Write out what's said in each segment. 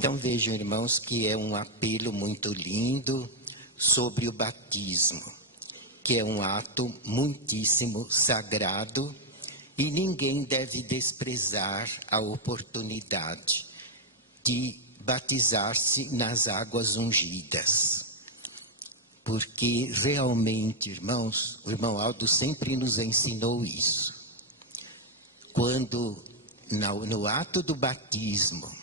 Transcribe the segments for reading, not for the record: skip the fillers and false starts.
Então vejam, irmãos, que é um apelo muito lindo sobre o batismo, que é um ato muitíssimo sagrado e ninguém deve desprezar a oportunidade de batizar-se nas águas ungidas. Porque realmente, irmãos, o irmão Aldo sempre nos ensinou isso. Quando no ato do batismo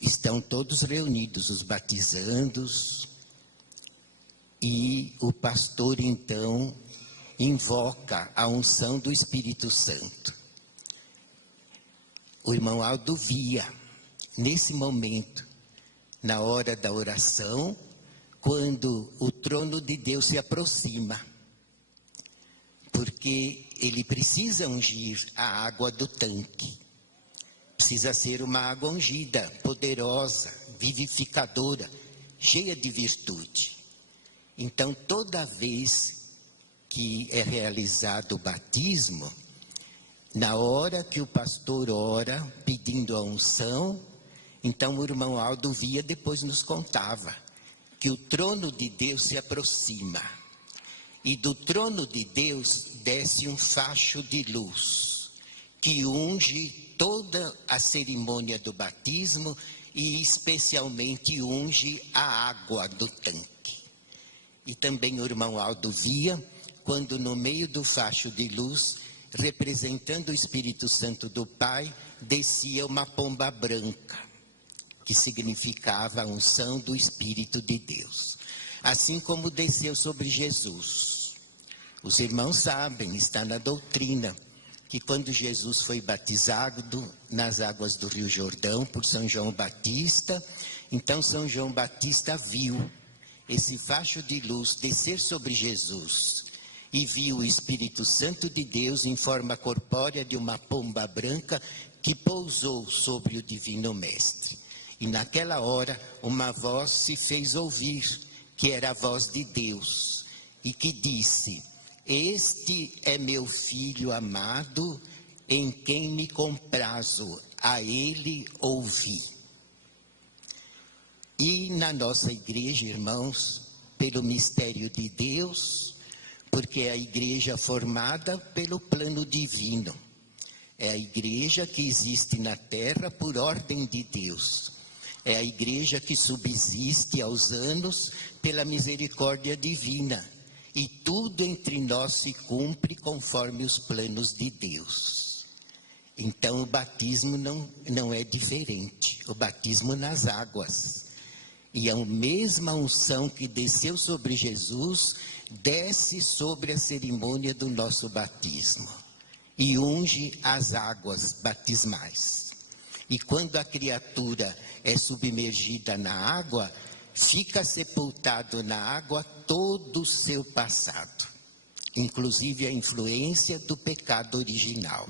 estão todos reunidos, os batizandos, e o pastor então invoca a unção do Espírito Santo. O irmão Aldo via, nesse momento, na hora da oração, quando o trono de Deus se aproxima, porque ele precisa ungir a água do tanque. Precisa ser uma água ungida, poderosa, vivificadora, cheia de virtude. Então, toda vez que é realizado o batismo, na hora que o pastor ora, pedindo a unção, então o irmão Aldo via, depois nos contava, que o trono de Deus se aproxima. E do trono de Deus desce um facho de luz, que unge toda a cerimônia do batismo e especialmente unge a água do tanque. E também o irmão Aldo via, quando no meio do facho de luz, representando o Espírito Santo do Pai, descia uma pomba branca, que significava a unção do Espírito de Deus. Assim como desceu sobre Jesus. Os irmãos sabem, está na doutrina, que quando Jesus foi batizado nas águas do Rio Jordão por São João Batista, então São João Batista viu esse facho de luz descer sobre Jesus e viu o Espírito Santo de Deus em forma corpórea de uma pomba branca que pousou sobre o Divino Mestre. E naquela hora uma voz se fez ouvir, que era a voz de Deus, e que disse: "Este é meu filho amado, em quem me comprazo, a ele ouvi." E na nossa igreja, irmãos, pelo mistério de Deus, porque é a igreja formada pelo plano divino, é a igreja que existe na terra por ordem de Deus, é a igreja que subsiste aos anos pela misericórdia divina, e tudo entre nós se cumpre conforme os planos de Deus. Então o batismo não é diferente, o batismo nas águas. E a mesma unção que desceu sobre Jesus, desce sobre a cerimônia do nosso batismo e unge as águas batismais. E quando a criatura é submergida na água, fica sepultado na água todo o seu passado, inclusive a influência do pecado original.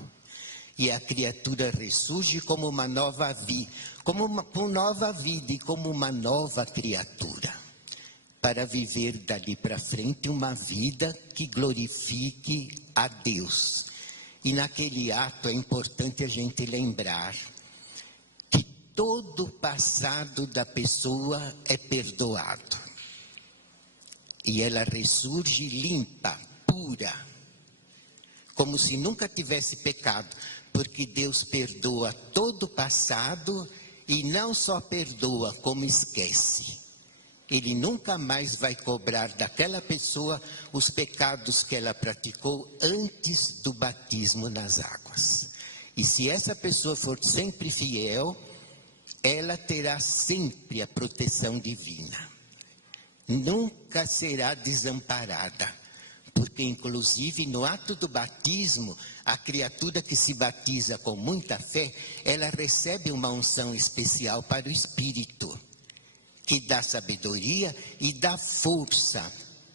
E a criatura ressurge como uma nova vida, com nova vida e como uma nova criatura, para viver dali para frente uma vida que glorifique a Deus. E naquele ato é importante a gente lembrar que todo o passado da pessoa é perdoado. E ela ressurge limpa, pura, como se nunca tivesse pecado, porque Deus perdoa todo o passado e não só perdoa, como esquece. Ele nunca mais vai cobrar daquela pessoa os pecados que ela praticou antes do batismo nas águas. E se essa pessoa for sempre fiel, ela terá sempre a proteção divina. Nunca será desamparada, porque inclusive no ato do batismo, a criatura que se batiza com muita fé, ela recebe uma unção especial para o Espírito, que dá sabedoria e dá força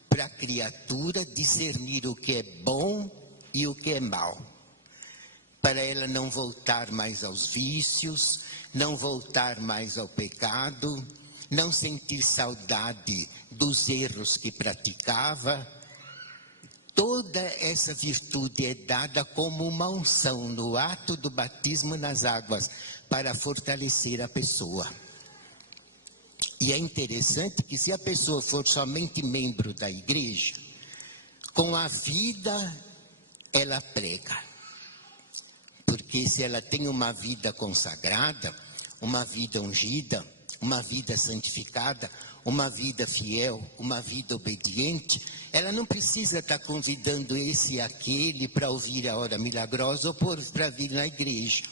para a criatura discernir o que é bom e o que é mal, para ela não voltar mais aos vícios, não voltar mais ao pecado, não sentir saudade dos erros que praticava, Toda essa virtude é dada como uma unção no ato do batismo nas águas, para fortalecer a pessoa. E é interessante que se a pessoa for somente membro da igreja, com a vida ela prega. Porque se ela tem uma vida consagrada, uma vida ungida, uma vida santificada, uma vida fiel, uma vida obediente, ela não precisa estar convidando esse e aquele para ouvir a hora milagrosa ou para vir na igreja.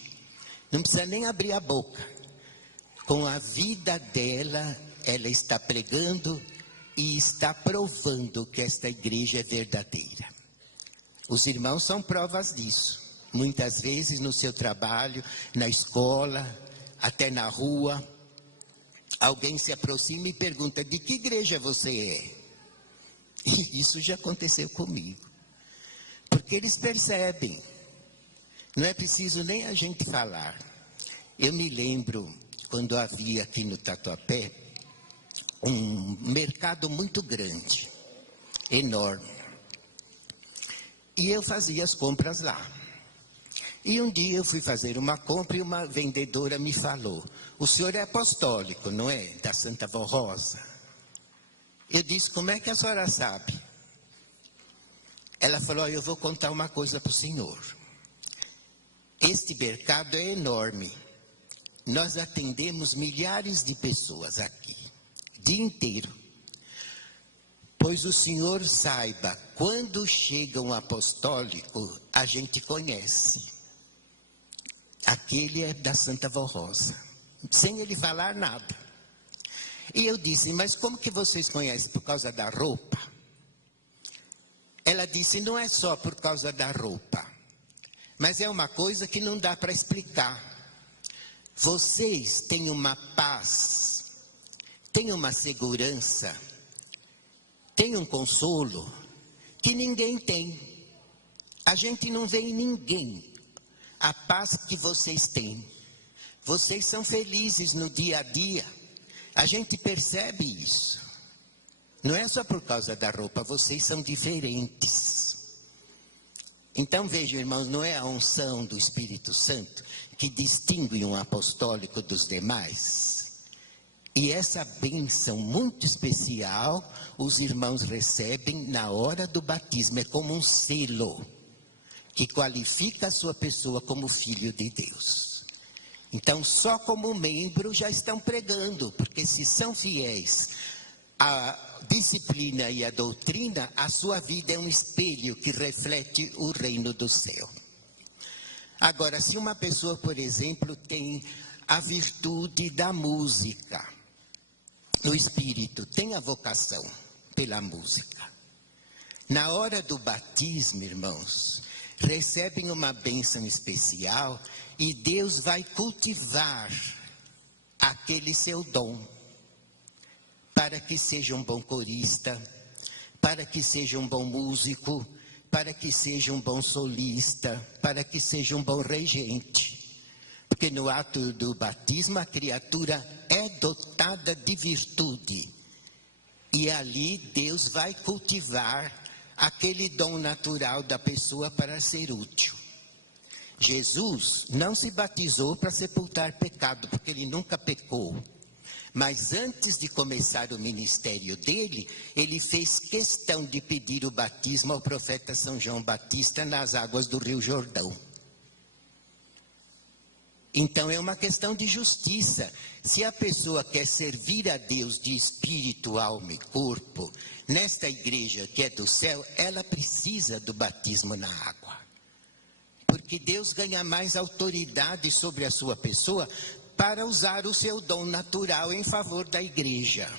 Não precisa nem abrir a boca. Com a vida dela, ela está pregando e está provando que esta igreja é verdadeira. Os irmãos são provas disso. Muitas vezes no seu trabalho, na escola, até na rua, alguém se aproxima e pergunta: de que igreja você é? E isso já aconteceu comigo. Porque eles percebem. Não é preciso nem a gente falar. Eu me lembro quando havia aqui no Tatuapé um mercado muito grande, enorme. E eu fazia as compras lá. E um dia eu fui fazer uma compra e uma vendedora me falou: o senhor é apostólico, não é? Da Santa Vó Rosa. Eu disse: como é que a senhora sabe? Ela falou: eu vou contar uma coisa para o senhor. Este mercado é enorme. Nós atendemos milhares de pessoas aqui, o dia inteiro. Pois o senhor saiba, quando chega um apostólico, a gente conhece. Aquele é da Santa Vó Rosa, sem ele falar nada. E eu disse: mas como que vocês conhecem? Por causa da roupa? Ela disse: não é só por causa da roupa, mas é uma coisa que não dá para explicar. Vocês têm uma paz, têm uma segurança, têm um consolo que ninguém tem. A gente não vê em ninguém a paz que vocês têm. Vocês são felizes no dia a dia. A gente percebe isso. Não é só por causa da roupa, vocês são diferentes. Então vejam, irmãos, não é a unção do Espírito Santo que distingue um apostólico dos demais? E essa bênção muito especial, os irmãos recebem na hora do batismo. É como um selo que qualifica a sua pessoa como filho de Deus. Então, só como membro já estão pregando, porque se são fiéis à disciplina e à doutrina, a sua vida é um espelho que reflete o reino do céu. Agora, se uma pessoa, por exemplo, tem a virtude da música no espírito, tem a vocação pela música, na hora do batismo, irmãos, recebem uma bênção especial e Deus vai cultivar aquele seu dom para que seja um bom corista, para que seja um bom músico, para que seja um bom solista, para que seja um bom regente. Porque no ato do batismo a criatura é dotada de virtude. E ali Deus vai cultivar aquele dom natural da pessoa para ser útil. Jesus não se batizou para sepultar pecado, porque ele nunca pecou. Mas antes de começar o ministério dele, ele fez questão de pedir o batismo ao profeta São João Batista nas águas do Rio Jordão. Então é uma questão de justiça. Se a pessoa quer servir a Deus de espírito, alma e corpo, nesta igreja que é do céu, ela precisa do batismo na água. Porque Deus ganha mais autoridade sobre a sua pessoa para usar o seu dom natural em favor da igreja.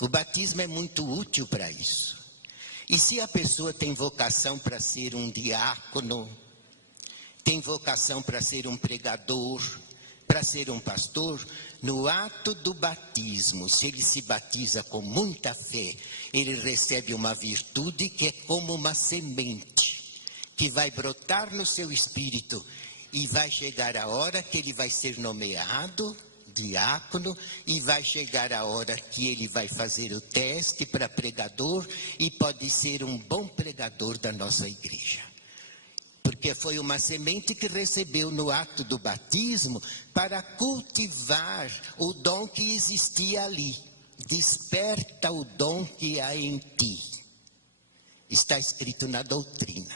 O batismo é muito útil para isso. E se a pessoa tem vocação para ser um diácono, tem vocação para ser um pregador, para ser um pastor, no ato do batismo, se ele se batiza com muita fé, ele recebe uma virtude que é como uma semente, que vai brotar no seu espírito, e vai chegar a hora que ele vai ser nomeado diácono, e vai chegar a hora que ele vai fazer o teste para pregador e pode ser um bom pregador da nossa igreja. Porque foi uma semente que recebeu no ato do batismo para cultivar o dom que existia ali. Desperta o dom que há em ti. Está escrito na doutrina.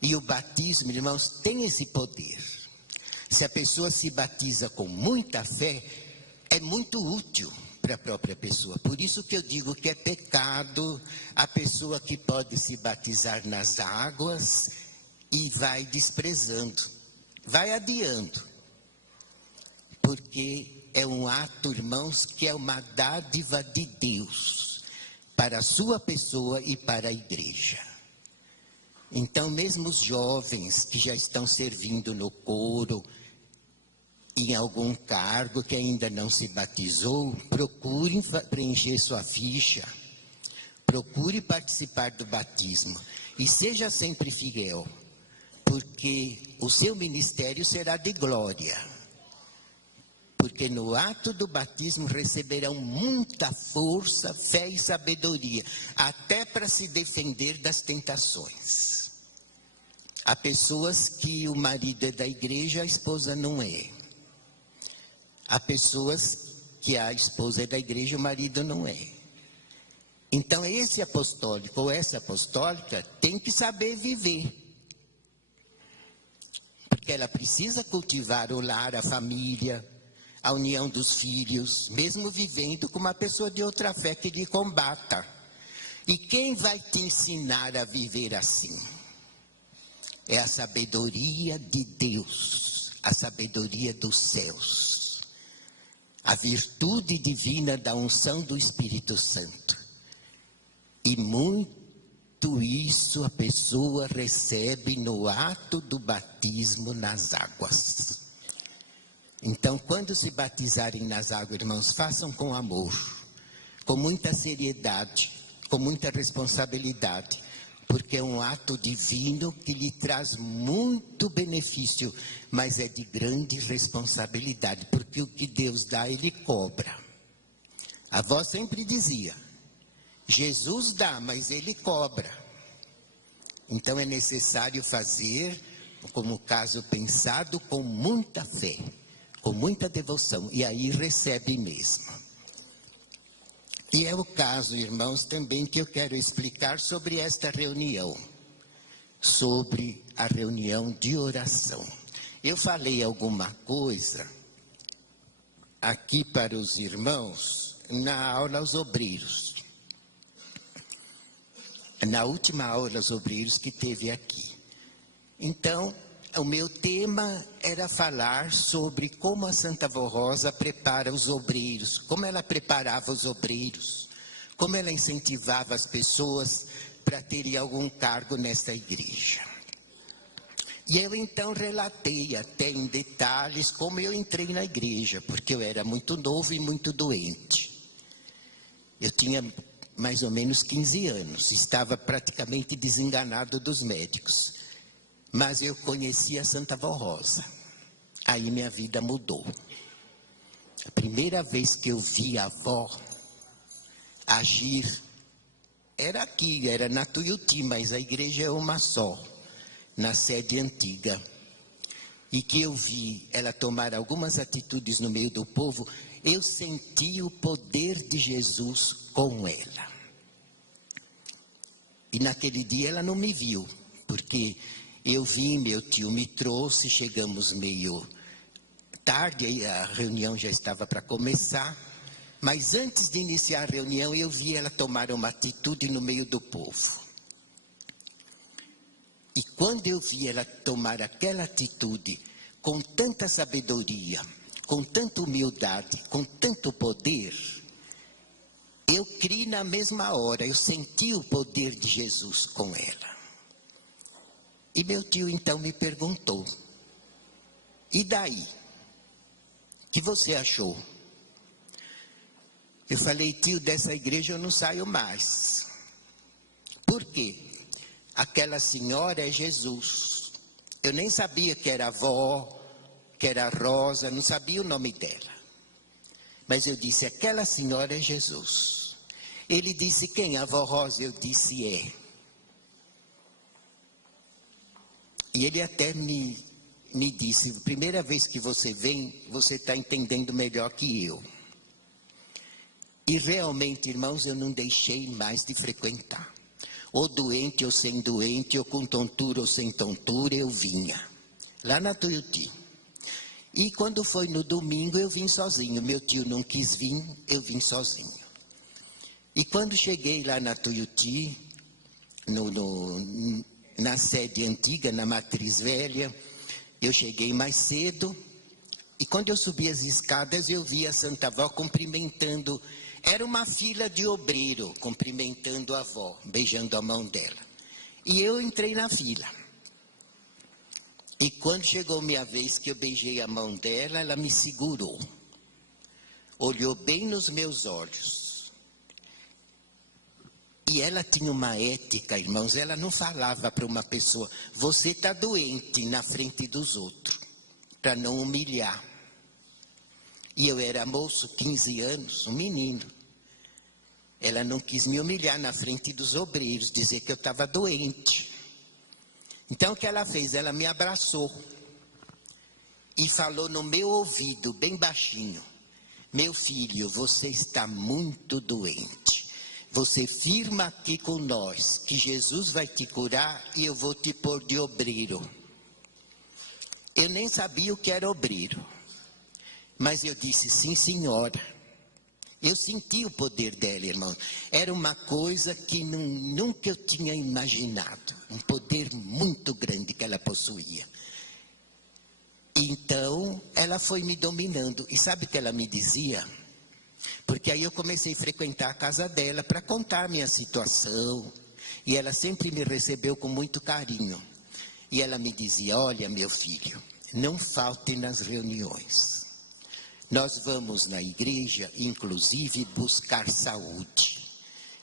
E o batismo, irmãos, tem esse poder. Se a pessoa se batiza com muita fé, é muito útil para a própria pessoa. Por isso que eu digo que é pecado a pessoa que pode se batizar nas águas e vai desprezando, vai adiando. Porque é um ato, irmãos, que é uma dádiva de Deus para a sua pessoa e para a igreja. Então, mesmo os jovens que já estão servindo no coro, em algum cargo que ainda não se batizou, procurem preencher sua ficha, procure participar do batismo e seja sempre fiel, porque o seu ministério será de glória. Porque no ato do batismo receberão muita força, fé e sabedoria, até para se defender das tentações. Há pessoas que o marido é da igreja, a esposa não é. Há pessoas que a esposa é da igreja, o marido não é. Então esse apostólico ou essa apostólica tem que saber viver. Porque ela precisa cultivar o lar, a família, a união dos filhos, mesmo vivendo com uma pessoa de outra fé que lhe combata. E quem vai te ensinar a viver assim? É a sabedoria de Deus, a sabedoria dos céus. A virtude divina da unção do Espírito Santo. E muito isso a pessoa recebe no ato do batismo nas águas. Então, quando se batizarem nas águas, irmãos, façam com amor, com muita seriedade, com muita responsabilidade, porque é um ato divino que lhe traz muito benefício, mas é de grande responsabilidade, porque o que Deus dá, Ele cobra. A avó sempre dizia, Jesus dá, mas Ele cobra. Então é necessário fazer, como o caso pensado, com muita fé, com muita devoção, e aí recebe mesmo. E é o caso, irmãos, também que eu quero explicar sobre esta reunião, sobre a reunião de oração. Eu falei alguma coisa aqui para os irmãos na aula aos obreiros, na última aula aos obreiros que teve aqui. Então, o meu tema era falar sobre como a Santa Avó Rosa prepara os obreiros, como ela preparava os obreiros, como ela incentivava as pessoas para terem algum cargo nesta igreja. E eu então relatei até em detalhes como eu entrei na igreja, porque eu era muito novo e muito doente. Eu tinha mais ou menos 15 anos, estava praticamente desenganado dos médicos. Mas eu conheci a Santa Avó Rosa. Aí minha vida mudou. A primeira vez que eu vi a avó agir, era aqui, era na Tuiuti, mas a igreja é uma só, na sede antiga. E que eu vi ela tomar algumas atitudes no meio do povo, eu senti o poder de Jesus com ela. E naquele dia ela não me viu, porque eu vim, meu tio me trouxe, chegamos meio tarde, a reunião já estava para começar, mas antes de iniciar a reunião eu vi ela tomar uma atitude no meio do povo. E quando eu vi ela tomar aquela atitude com tanta sabedoria, com tanta humildade, com tanto poder, eu criei na mesma hora, eu senti o poder de Jesus com ela. E meu tio então me perguntou, e daí? O que você achou? Eu falei, tio, dessa igreja eu não saio mais. Por quê? Aquela senhora é Jesus. Eu nem sabia que era avó, que era Rosa, não sabia o nome dela. Mas eu disse, aquela senhora é Jesus. Ele disse, quem? A avó Rosa? Eu disse, é. E ele até me disse, primeira vez que você vem, você está entendendo melhor que eu. E realmente, irmãos, eu não deixei mais de frequentar. Ou doente ou sem doente, ou com tontura ou sem tontura, eu vinha. Lá na Tuiuti. E quando foi no domingo, eu vim sozinho. Meu tio não quis vir, eu vim sozinho. E quando cheguei lá na Tuiuti, na sede antiga, na matriz velha, eu cheguei mais cedo. E quando eu subi as escadas, eu vi a Santa Avó cumprimentando. Era uma fila de obreiro, cumprimentando a avó, beijando a mão dela. E eu entrei na fila. E quando chegou minha vez que eu beijei a mão dela, ela me segurou. Olhou bem nos meus olhos. E ela tinha uma ética, irmãos, ela não falava para uma pessoa, você está doente na frente dos outros, para não humilhar. E eu era moço, 15 anos, um menino. Ela não quis me humilhar na frente dos obreiros, dizer que eu estava doente. Então o que ela fez? Ela me abraçou e falou no meu ouvido, bem baixinho, meu filho, você está muito doente. Você firma aqui com nós que Jesus vai te curar e eu vou te pôr de obreiro. Eu nem sabia o que era obreiro. Mas eu disse, sim, senhora. Eu senti o poder dela, irmão. Era uma coisa que nunca eu tinha imaginado. Um poder muito grande que ela possuía. Então, ela foi me dominando. E sabe o que ela me dizia? Porque aí eu comecei a frequentar a casa dela para contar a minha situação. E ela sempre me recebeu com muito carinho. E ela me dizia, olha, meu filho, não falte nas reuniões. Nós vamos na igreja, inclusive, buscar saúde.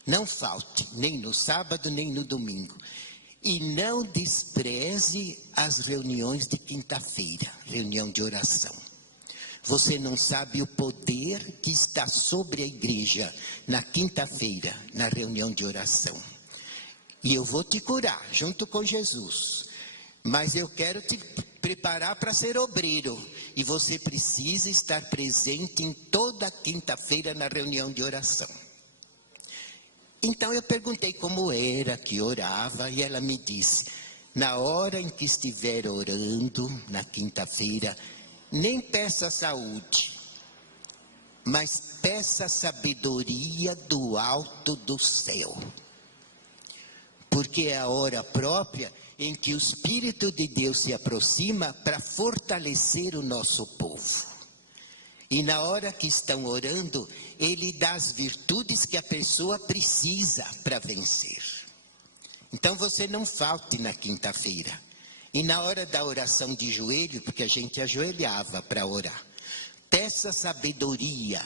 Não falte, nem no sábado, nem no domingo. E não despreze as reuniões de quinta-feira, reunião de oração. Você não sabe o poder que está sobre a igreja na quinta-feira, na reunião de oração. E eu vou te curar, junto com Jesus. Mas eu quero te preparar para ser obreiro. E você precisa estar presente em toda quinta-feira na reunião de oração. Então eu perguntei como era que orava e ela me disse, na hora em que estiver orando, na quinta-feira, nem peça saúde, mas peça sabedoria do alto do céu. Porque é a hora própria em que o Espírito de Deus se aproxima para fortalecer o nosso povo. E na hora que estão orando, Ele dá as virtudes que a pessoa precisa para vencer. Então você não falte na quinta-feira. E na hora da oração de joelho, porque a gente ajoelhava para orar, peça sabedoria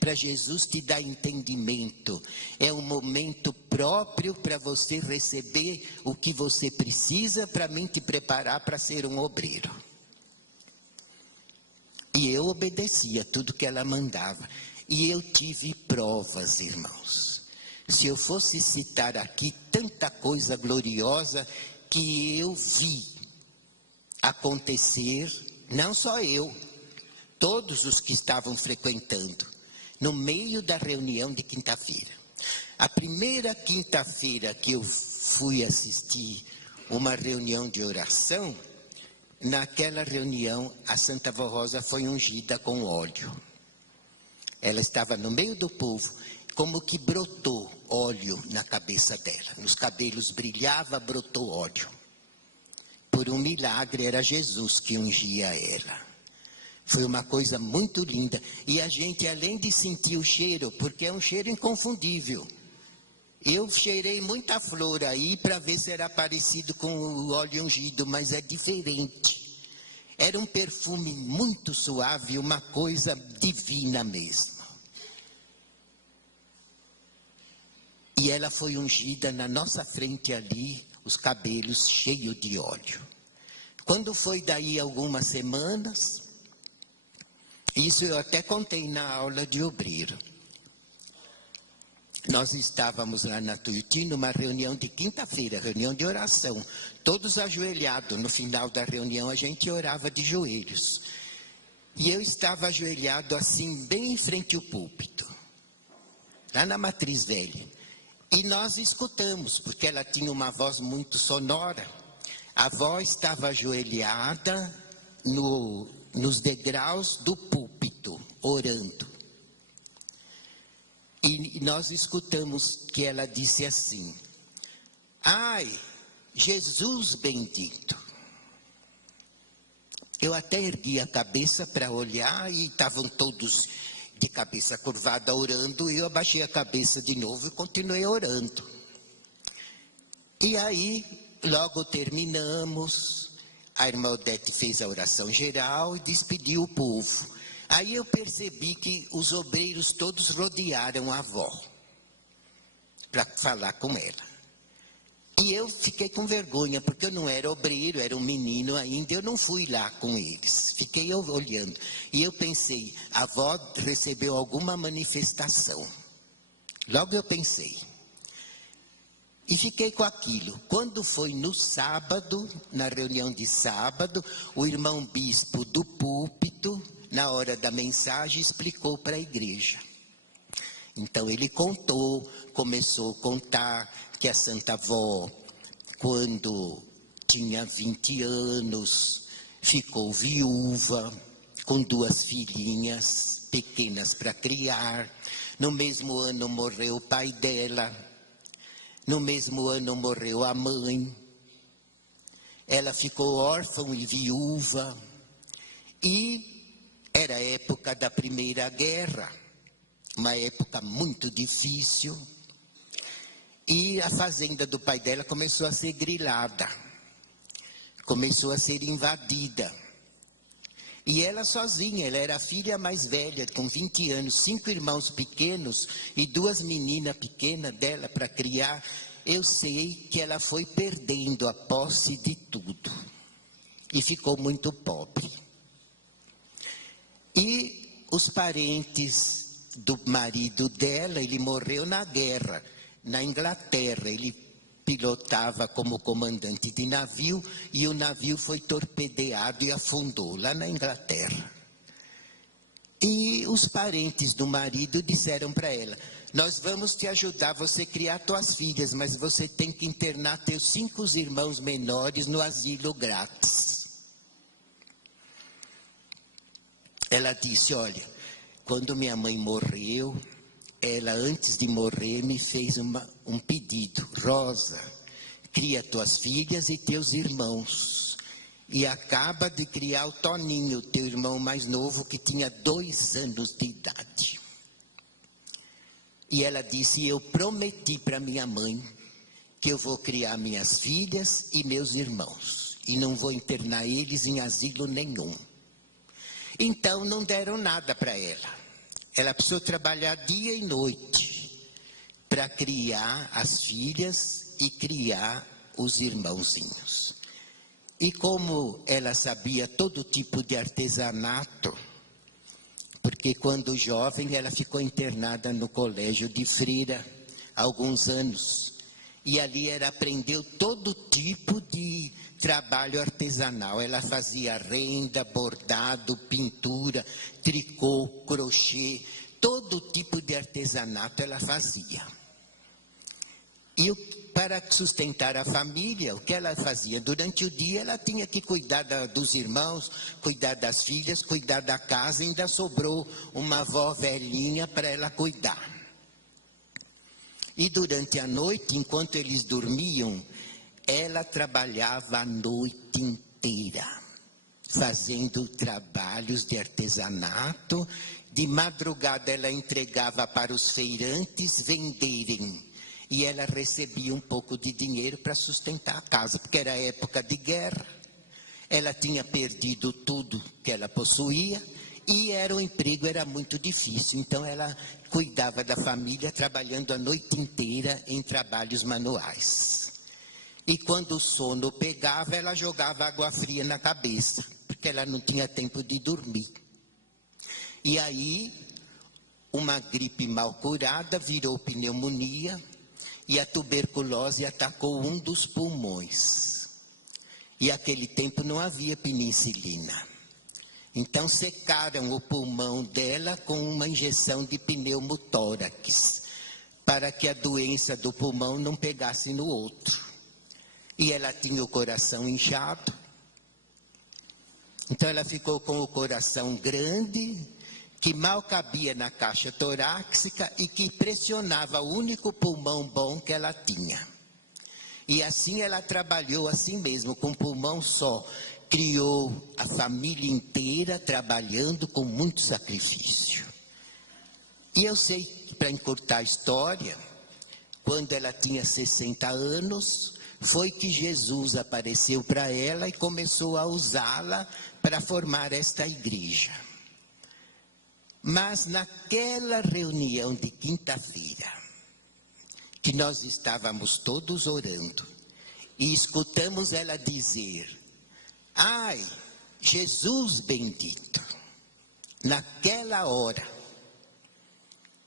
para Jesus te dar entendimento. É um momento próprio para você receber o que você precisa para mim te preparar para ser um obreiro. E eu obedecia tudo que ela mandava. E eu tive provas, irmãos. Se eu fosse citar aqui tanta coisa gloriosa que eu vi acontecer, não só eu, todos os que estavam frequentando, no meio da reunião de quinta-feira. A primeira quinta-feira que eu fui assistir uma reunião de oração, naquela reunião a Santa Avó Rosa foi ungida com óleo. Ela estava no meio do povo, como que brotou óleo na cabeça dela. Nos cabelos brilhava, brotou óleo. Por um milagre, era Jesus que ungia ela. Foi uma coisa muito linda. E a gente, além de sentir o cheiro, porque é um cheiro inconfundível. Eu cheirei muita flor aí para ver se era parecido com o óleo ungido, mas é diferente. Era um perfume muito suave, uma coisa divina mesmo. E ela foi ungida na nossa frente ali, os cabelos cheios de óleo. Quando foi daí algumas semanas, Isso eu até contei na aula de obreiro. Nós estávamos lá na Tuiuti numa reunião de quinta-feira, reunião de oração, todos ajoelhados. No final da reunião a gente orava de joelhos. E eu estava ajoelhado assim, bem em frente ao púlpito, lá na Matriz Velha. E nós escutamos, porque ela tinha uma voz muito sonora. A avó estava ajoelhada nos degraus do púlpito, orando. E nós escutamos que ela disse assim: ai, Jesus bendito. Eu até ergui a cabeça para olhar e estavam todos de cabeça curvada orando, e eu abaixei a cabeça de novo e continuei orando. E aí, logo terminamos, a irmã Odete fez a oração geral e despediu o povo. Aí eu percebi que os obreiros todos rodearam a avó para falar com ela. E eu fiquei com vergonha, porque eu não era obreiro, era um menino ainda, eu não fui lá com eles. Fiquei olhando. E eu pensei, a avó recebeu alguma manifestação. Logo eu pensei. E fiquei com aquilo. Quando foi no sábado, na reunião de sábado, o irmão bispo do púlpito, na hora da mensagem, explicou para a igreja. Então ele começou a contar que a Santa Avó, quando tinha 20 anos, ficou viúva, com 2 filhinhas pequenas para criar. No mesmo ano morreu o pai dela, no mesmo ano morreu a mãe. Ela ficou órfã e viúva, e era a época da Primeira Guerra, uma época muito difícil, e a fazenda do pai dela começou a ser grilada, começou a ser invadida. E ela sozinha, ela era a filha mais velha, com 20 anos, 5 irmãos pequenos e 2 meninas pequenas dela para criar. Eu sei que ela foi perdendo a posse de tudo e ficou muito pobre. E os parentes do marido dela, ele morreu na guerra, na Inglaterra. Ele pilotava como comandante de navio e o navio foi torpedeado e afundou lá na Inglaterra. E os parentes do marido disseram para ela: nós vamos te ajudar você criar tuas filhas, mas você tem que internar teus 5 irmãos menores no asilo grátis. Ela disse: olha, quando minha mãe morreu, ela antes de morrer me fez um pedido: Rosa, cria tuas filhas e teus irmãos. E acaba de criar o Toninho, teu irmão mais novo, que tinha 2 anos de idade. E ela disse: eu prometi para minha mãe que eu vou criar minhas filhas e meus irmãos, e não vou internar eles em asilo nenhum. Então não deram nada para ela. Ela precisou trabalhar dia e noite para criar as filhas e criar os irmãozinhos. E como ela sabia todo tipo de artesanato, porque quando jovem ela ficou internada no colégio de freira há alguns anos. E ali ela aprendeu todo tipo de trabalho artesanal. Ela fazia renda, bordado, pintura, tricô, crochê, todo tipo de artesanato ela fazia. E para sustentar a família, o que ela fazia? Durante o dia ela tinha que cuidar dos irmãos, cuidar das filhas, cuidar da casa, ainda sobrou uma avó velhinha para ela cuidar. E durante a noite, enquanto eles dormiam, ela trabalhava a noite inteira, fazendo trabalhos de artesanato. De madrugada ela entregava para os feirantes venderem. E ela recebia um pouco de dinheiro para sustentar a casa, porque era época de guerra. Ela tinha perdido tudo que ela possuía e o emprego era muito difícil. Então ela cuidava da família trabalhando a noite inteira em trabalhos manuais. E quando o sono pegava, ela jogava água fria na cabeça, porque ela não tinha tempo de dormir. E aí, uma gripe mal curada virou pneumonia e a tuberculose atacou um dos pulmões. E naquele tempo não havia penicilina. Então secaram o pulmão dela com uma injeção de pneumotórax, para que a doença do pulmão não pegasse no outro. E ela tinha o coração inchado. Então ela ficou com o coração grande, que mal cabia na caixa torácica e que pressionava o único pulmão bom que ela tinha. E assim ela trabalhou assim mesmo, com um pulmão só. Criou a família inteira trabalhando com muito sacrifício. E eu sei que, para encurtar a história, quando ela tinha 60 anos, foi que Jesus apareceu para ela e começou a usá-la para formar esta igreja. Mas naquela reunião de quinta-feira, que nós estávamos todos orando, e escutamos ela dizer: ai, Jesus bendito, naquela hora.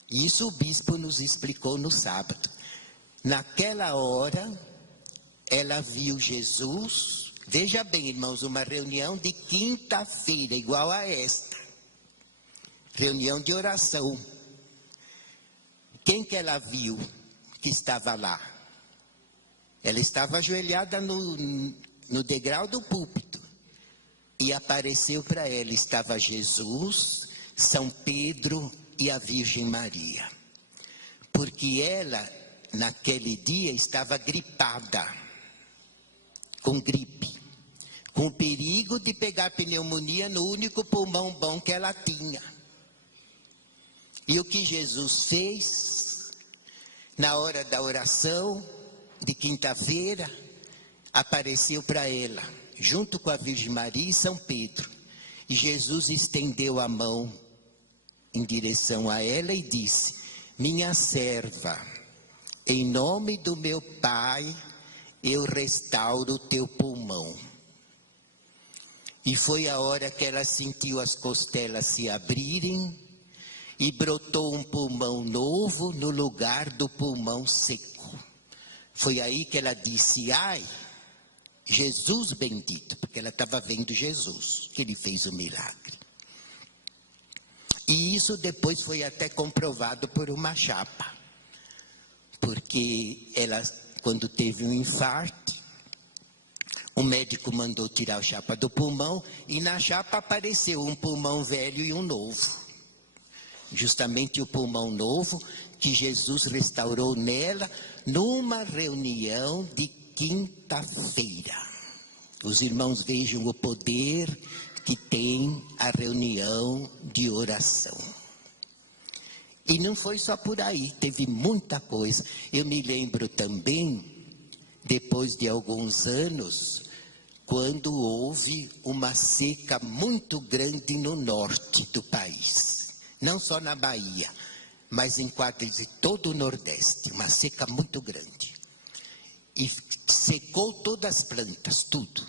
Isso o bispo nos explicou no sábado. Naquela hora, ela viu Jesus. Veja bem, irmãos, uma reunião de quinta-feira, igual a esta. Reunião de oração. Quem que ela viu que estava lá? Ela estava ajoelhada no degrau do púlpito. E apareceu para ela, estava Jesus, São Pedro e a Virgem Maria. Porque ela, naquele dia, estava gripada, com gripe, com o perigo de pegar pneumonia no único pulmão bom que ela tinha. E o que Jesus fez, na hora da oração de quinta-feira, apareceu para ela, junto com a Virgem Maria e São Pedro. E Jesus estendeu a mão em direção a ela e disse: minha serva, em nome do meu Pai, eu restauro o teu pulmão. E foi a hora que ela sentiu as costelas se abrirem e brotou um pulmão novo no lugar do pulmão seco. Foi aí que ela disse: ai, Jesus bendito, porque ela estava vendo Jesus, que ele fez o milagre. E isso depois foi até comprovado por uma chapa, porque ela, quando teve um infarto, o médico mandou tirar a chapa do pulmão e na chapa apareceu um pulmão velho e um novo. Justamente o pulmão novo que Jesus restaurou nela numa reunião de quinta-feira. Os irmãos vejam o poder que tem a reunião de oração. E não foi só por aí, teve muita coisa. Eu me lembro também, depois de alguns anos, quando houve uma seca muito grande no norte do país. Não só na Bahia, mas em quase todo o Nordeste, uma seca muito grande. E secou todas as plantas, tudo.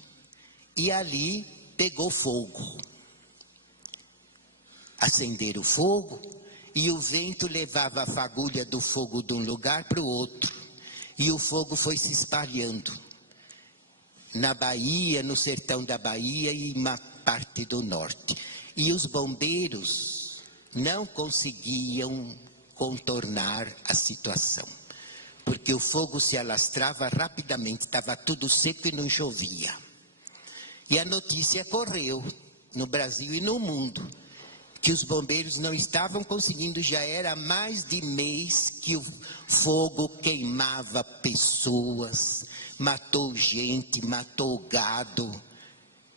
E ali pegou fogo. Acenderam o fogo e o vento levava a fagulha do fogo de um lugar para o outro. E o fogo foi se espalhando na Bahia, no sertão da Bahia e uma parte do norte. E os bombeiros não conseguiam contornar a situação, porque o fogo se alastrava rapidamente, estava tudo seco e não chovia. E a notícia correu no Brasil e no mundo, que os bombeiros não estavam conseguindo, já era mais de mês que o fogo queimava pessoas, matou gente, matou gado,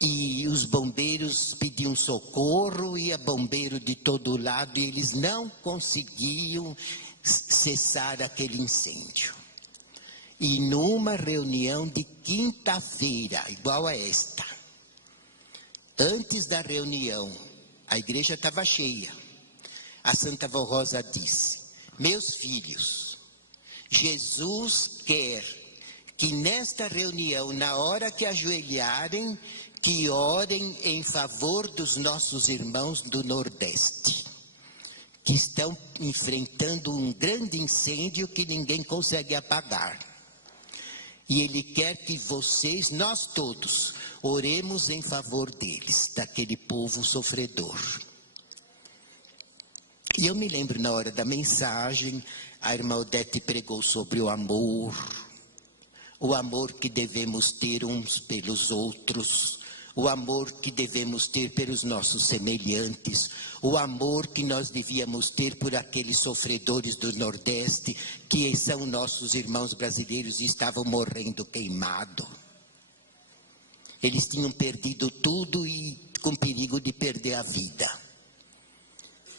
e os bombeiros pediam socorro, ia bombeiro de todo lado, e eles não conseguiam cessar aquele incêndio. E numa reunião de quinta-feira, igual a esta, antes da reunião, a igreja estava cheia. A Santa Vó Rosa disse: meus filhos, Jesus quer que nesta reunião, na hora que ajoelharem, que orem em favor dos nossos irmãos do Nordeste, que estão enfrentando um grande incêndio que ninguém consegue apagar. E Ele quer que vocês, nós todos, oremos em favor deles, daquele povo sofredor. E eu me lembro na hora da mensagem, a irmã Odete pregou sobre o amor que devemos ter uns pelos outros, o amor que devemos ter pelos nossos semelhantes, o amor que nós devíamos ter por aqueles sofredores do Nordeste, que são nossos irmãos brasileiros e estavam morrendo queimados. Eles tinham perdido tudo e com perigo de perder a vida.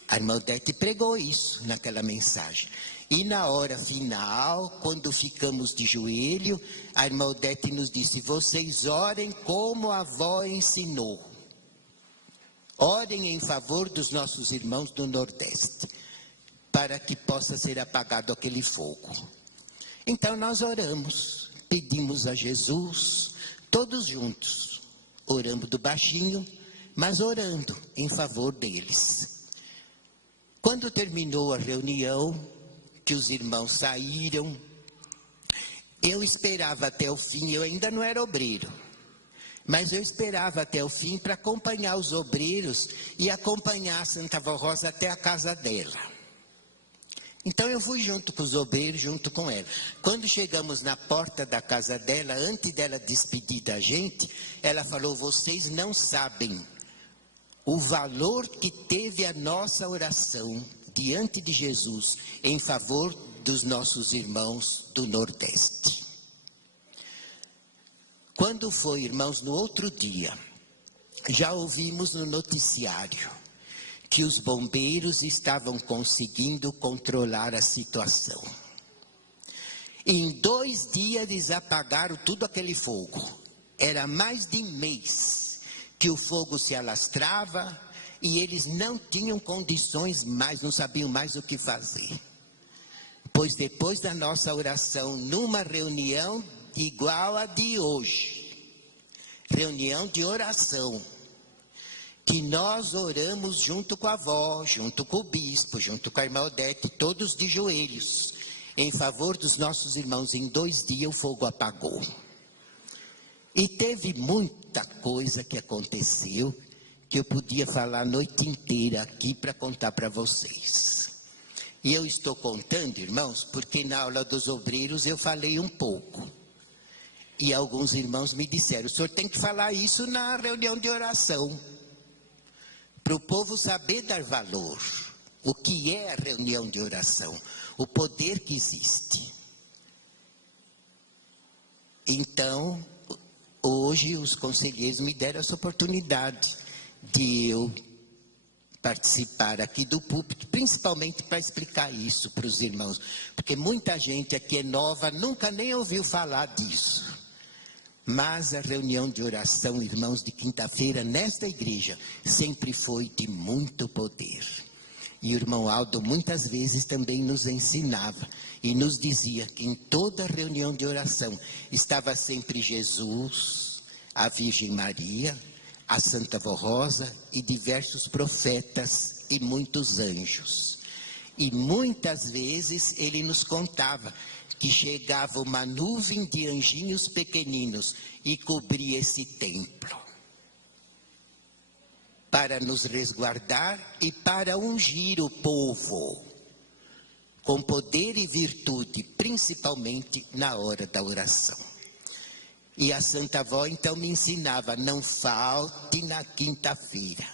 A irmã Odete pregou isso naquela mensagem. E na hora final, quando ficamos de joelho, a irmã Odete nos disse: vocês orem como a avó ensinou. Orem em favor dos nossos irmãos do Nordeste, para que possa ser apagado aquele fogo. Então nós oramos, pedimos a Jesus, todos juntos, orando do baixinho, mas orando em favor deles. Quando terminou a reunião, que os irmãos saíram, eu esperava até o fim, eu ainda não era obreiro, mas eu esperava até o fim para acompanhar os obreiros e acompanhar a Santa Vó Rosa até a casa dela. Então eu fui junto com os obreiros, junto com ela. Quando chegamos na porta da casa dela, antes dela despedir da gente, ela falou: vocês não sabem o valor que teve a nossa oração diante de Jesus em favor dos nossos irmãos do Nordeste. Quando foi, irmãos, no outro dia, já ouvimos no noticiário que os bombeiros estavam conseguindo controlar a situação. Em 2 dias eles apagaram tudo aquele fogo. Era mais de mês que o fogo se alastrava e eles não tinham condições mais, não sabiam mais o que fazer. Pois depois da nossa oração, numa reunião igual a de hoje, reunião de oração, que nós oramos junto com a avó, junto com o bispo, junto com a irmã Odete, todos de joelhos, em favor dos nossos irmãos. Em 2 dias o fogo apagou. E teve muita coisa que aconteceu, que eu podia falar a noite inteira aqui para contar para vocês. E eu estou contando, irmãos, porque na aula dos obreiros eu falei um pouco. E alguns irmãos me disseram: o senhor tem que falar isso na reunião de oração, para o povo saber dar valor. O que é a reunião de oração? O poder que existe. Então, hoje os conselheiros me deram essa oportunidade de eu participar aqui do púlpito, principalmente para explicar isso para os irmãos, porque muita gente aqui é nova, nunca nem ouviu falar disso. Mas a reunião de oração, irmãos, de quinta-feira, nesta igreja, sempre foi de muito poder. E o irmão Aldo muitas vezes também nos ensinava e nos dizia que em toda reunião de oração estava sempre Jesus, a Virgem Maria, a Santa Vó Rosa e diversos profetas e muitos anjos. E muitas vezes ele nos contava que chegava uma nuvem de anjinhos pequeninos e cobria esse templo, para nos resguardar e para ungir o povo, com poder e virtude, principalmente na hora da oração. E a Santa Vó então me ensinava: não falte na quinta-feira,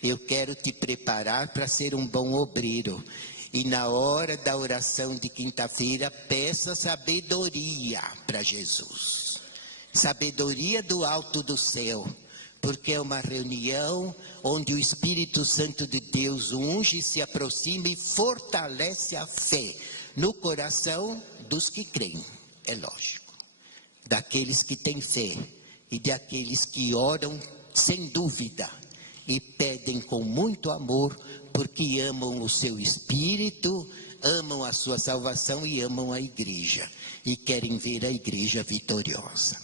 eu quero te preparar para ser um bom obreiro. E na hora da oração de quinta-feira, peça sabedoria para Jesus. Sabedoria do alto do céu, porque é uma reunião onde o Espírito Santo de Deus unge, se aproxima e fortalece a fé no coração dos que creem, é lógico. Daqueles que têm fé e daqueles que oram sem dúvida e pedem com muito amor, porque amam o seu espírito, amam a sua salvação e amam a igreja e querem ver a igreja vitoriosa.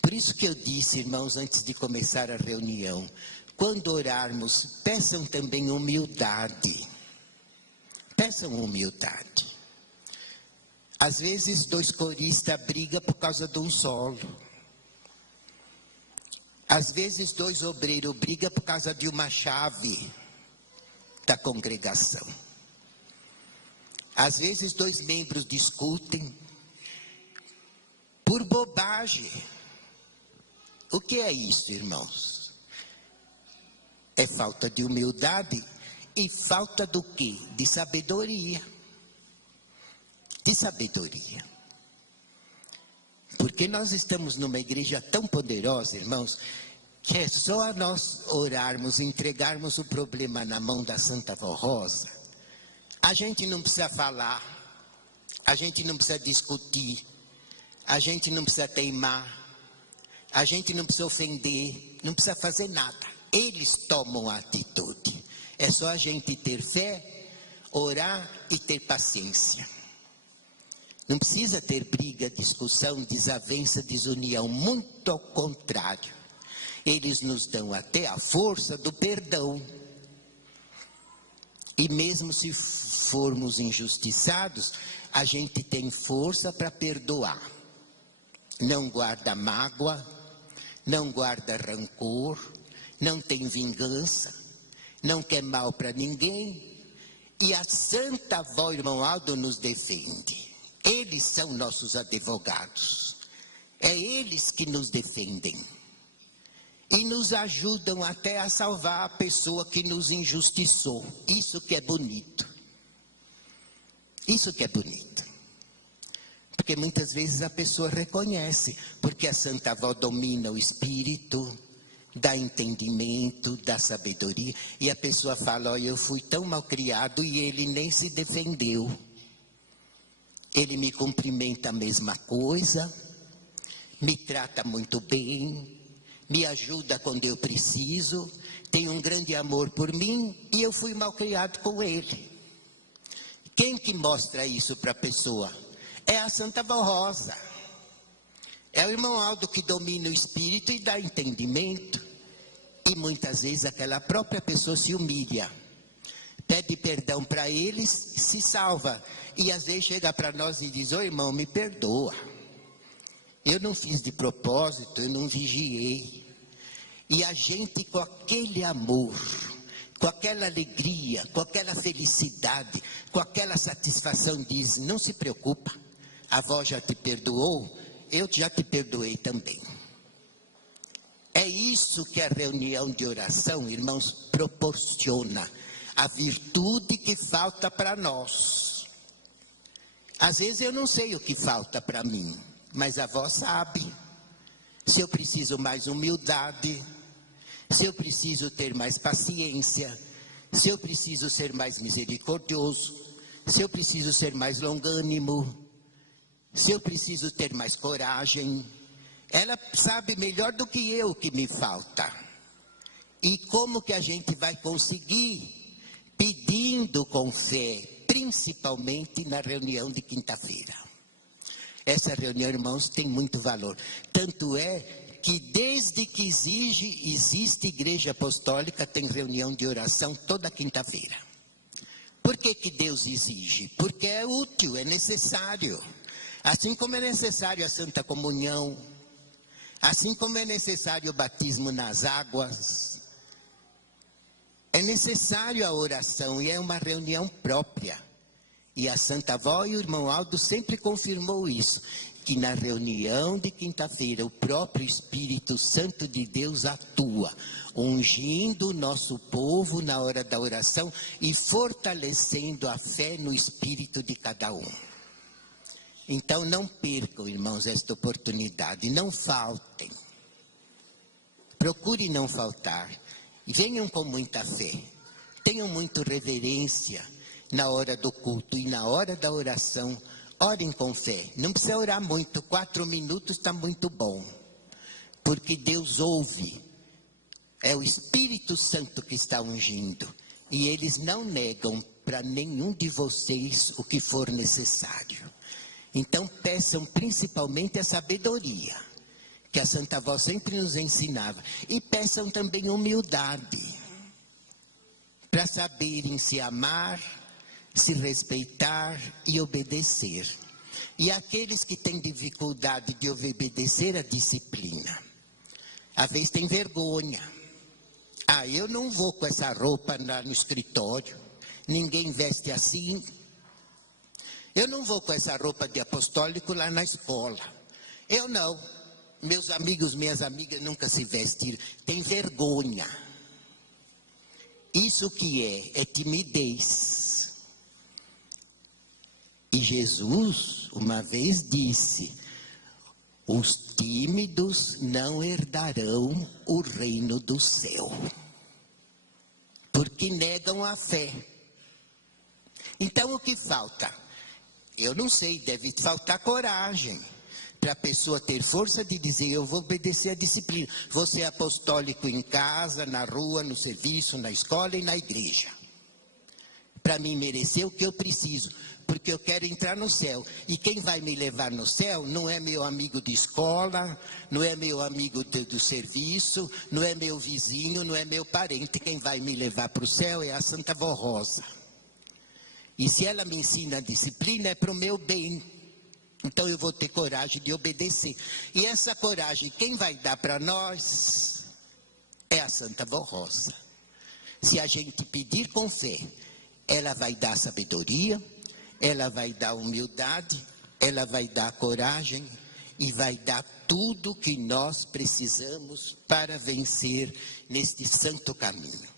Por isso que eu disse, irmãos, antes de começar a reunião, quando orarmos, peçam também humildade. Peçam humildade. Às vezes, dois coristas brigam por causa de um solo. Às vezes, dois obreiros brigam por causa de uma chave da congregação. Às vezes, dois membros discutem por bobagem. O que é isso, irmãos? É falta de humildade e falta do quê? De sabedoria. De sabedoria. Porque nós estamos numa igreja tão poderosa, irmãos, que é só nós orarmos, entregarmos o problema na mão da Santa Vó Rosa. A gente não precisa falar, a gente não precisa discutir, a gente não precisa teimar, a gente não precisa ofender, não precisa fazer nada. Eles tomam a atitude. É só a gente ter fé, orar e ter paciência. Não precisa ter briga, discussão, desavença, desunião. Muito ao contrário. Eles nos dão até a força do perdão. E mesmo se formos injustiçados, a gente tem força para perdoar. Não guarda mágoa, não guarda rancor, não tem vingança, não quer mal para ninguém. E a Santa Avó Irmão Aldo nos defende. Eles são nossos advogados. É eles que nos defendem. E nos ajudam até a salvar a pessoa que nos injustiçou. Isso que é bonito. Isso que é bonito. Porque muitas vezes a pessoa reconhece, porque a Santa Avó domina o espírito, dá entendimento, dá sabedoria, e a pessoa fala, olha, eu fui tão mal criado e ele nem se defendeu. Ele me cumprimenta a mesma coisa, me trata muito bem, me ajuda quando eu preciso, tem um grande amor por mim e eu fui mal criado com ele. Quem que mostra isso para a pessoa? É a Santa Vó Rosa. É o irmão Aldo que domina o espírito e dá entendimento. E muitas vezes aquela própria pessoa se humilha. Pede perdão para eles, se salva. E às vezes chega para nós e diz, ô irmão, me perdoa. Eu não fiz de propósito, eu não vigiei. E a gente com aquele amor, com aquela alegria, com aquela felicidade, com aquela satisfação diz, não se preocupa, a avó já te perdoou, eu já te perdoei também. É isso que a reunião de oração, irmãos, proporciona. A virtude que falta para nós. Às vezes eu não sei o que falta para mim, mas a avó sabe. Se eu preciso mais humildade, se eu preciso ter mais paciência, se eu preciso ser mais misericordioso, se eu preciso ser mais longânimo, se eu preciso ter mais coragem, ela sabe melhor do que eu o que me falta. E como que a gente vai conseguir? Pedindo com fé, principalmente na reunião de quinta-feira. Essa reunião, irmãos, tem muito valor. Tanto é que desde que existe igreja apostólica, tem reunião de oração toda quinta-feira. Por que que Deus exige? Porque é útil, é necessário. Assim como é necessário a Santa Comunhão, assim como é necessário o batismo nas águas, é necessário a oração e é uma reunião própria. E a Santa Avó e o irmão Aldo sempre confirmou isso, que na reunião de quinta-feira o próprio Espírito Santo de Deus atua, ungindo o nosso povo na hora da oração e fortalecendo a fé no espírito de cada um. Então não percam, irmãos, esta oportunidade, não faltem. Procure não faltar. E venham com muita fé, tenham muita reverência na hora do culto e na hora da oração, orem com fé. Não precisa orar muito, 4 minutos está muito bom, porque Deus ouve, é o Espírito Santo que está ungindo, e eles não negam para nenhum de vocês o que for necessário. Então peçam principalmente a sabedoria, que a Santa Avó sempre nos ensinava. E peçam também humildade, para saberem se amar, se respeitar e obedecer. E aqueles que têm dificuldade de obedecer a disciplina, às vezes tem vergonha. Ah, eu não vou com essa roupa no escritório, ninguém veste assim. Eu não vou com essa roupa de apostólico lá na escola. Eu não. Meus amigos, minhas amigas nunca se vestiram. Tem vergonha. Isso que é timidez. E Jesus, uma vez disse, os tímidos não herdarão o reino do céu, porque negam a fé. Então o que falta? Eu não sei, deve faltar coragem para a pessoa ter força de dizer, eu vou obedecer a disciplina. Vou ser apostólico em casa, na rua, no serviço, na escola e na igreja. Para me merecer o que eu preciso, porque eu quero entrar no céu. E quem vai me levar no céu não é meu amigo de escola, não é meu amigo do serviço, não é meu vizinho, não é meu parente. Quem vai me levar para o céu é a Santa Avó Rosa. E se ela me ensina a disciplina, é para o meu bem. Então eu vou ter coragem de obedecer. E essa coragem, quem vai dar para nós é a Santa Avó Rosa. Se a gente pedir com fé, ela vai dar sabedoria, ela vai dar humildade, ela vai dar coragem e vai dar tudo que nós precisamos para vencer neste santo caminho.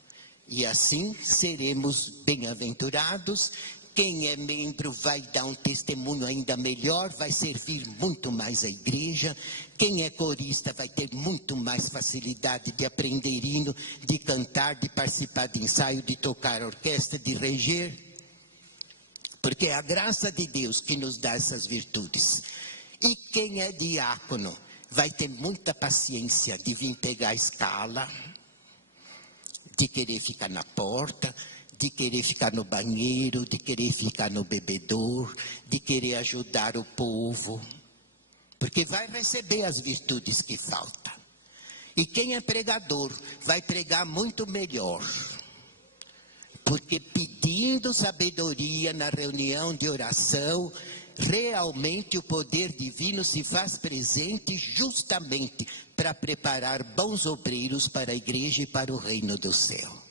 E assim seremos bem-aventurados. Quem é membro vai dar um testemunho ainda melhor, vai servir muito mais a igreja. Quem é corista vai ter muito mais facilidade de aprender hino, de cantar, de participar de ensaio, de tocar orquestra, de reger. Porque é a graça de Deus que nos dá essas virtudes. E quem é diácono vai ter muita paciência de vir pegar a escala, de querer ficar na porta, de querer ficar no banheiro, de querer ficar no bebedouro, de querer ajudar o povo. Porque vai receber as virtudes que faltam. E quem é pregador vai pregar muito melhor. Porque pedindo sabedoria na reunião de oração, realmente o poder divino se faz presente justamente para preparar bons obreiros para a igreja e para o reino do céu.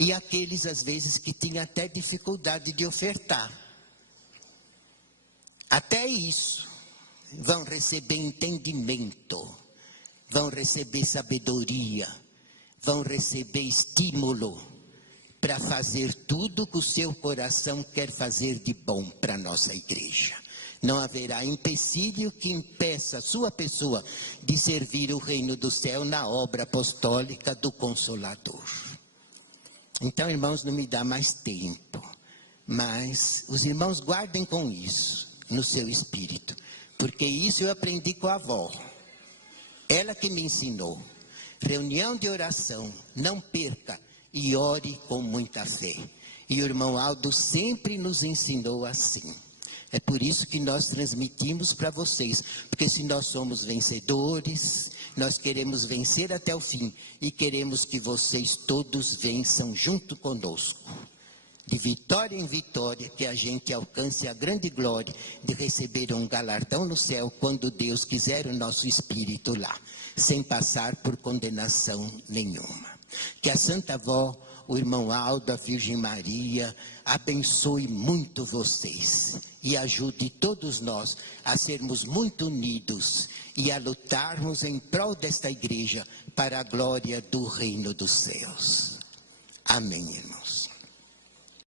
E aqueles, às vezes, que tinham até dificuldade de ofertar. Até isso, vão receber entendimento, vão receber sabedoria, vão receber estímulo para fazer tudo que o seu coração quer fazer de bom para a nossa igreja. Não haverá empecilho que impeça a sua pessoa de servir o reino do céu na obra apostólica do Consolador. Então, irmãos, não me dá mais tempo, mas os irmãos guardem com isso no seu espírito, porque isso eu aprendi com a avó, ela que me ensinou. Reunião de oração, não perca e ore com muita fé. E o irmão Aldo sempre nos ensinou assim. É por isso que nós transmitimos para vocês, porque se nós somos vencedores, nós queremos vencer até o fim e queremos que vocês todos vençam junto conosco. De vitória em vitória, que a gente alcance a grande glória de receber um galardão no céu quando Deus quiser o nosso espírito lá, sem passar por condenação nenhuma. Que a Santa Avó, o irmão Aldo, a Virgem Maria, abençoe muito vocês e ajude todos nós a sermos muito unidos e a lutarmos em prol desta igreja para a glória do reino dos céus. Amém, irmãos.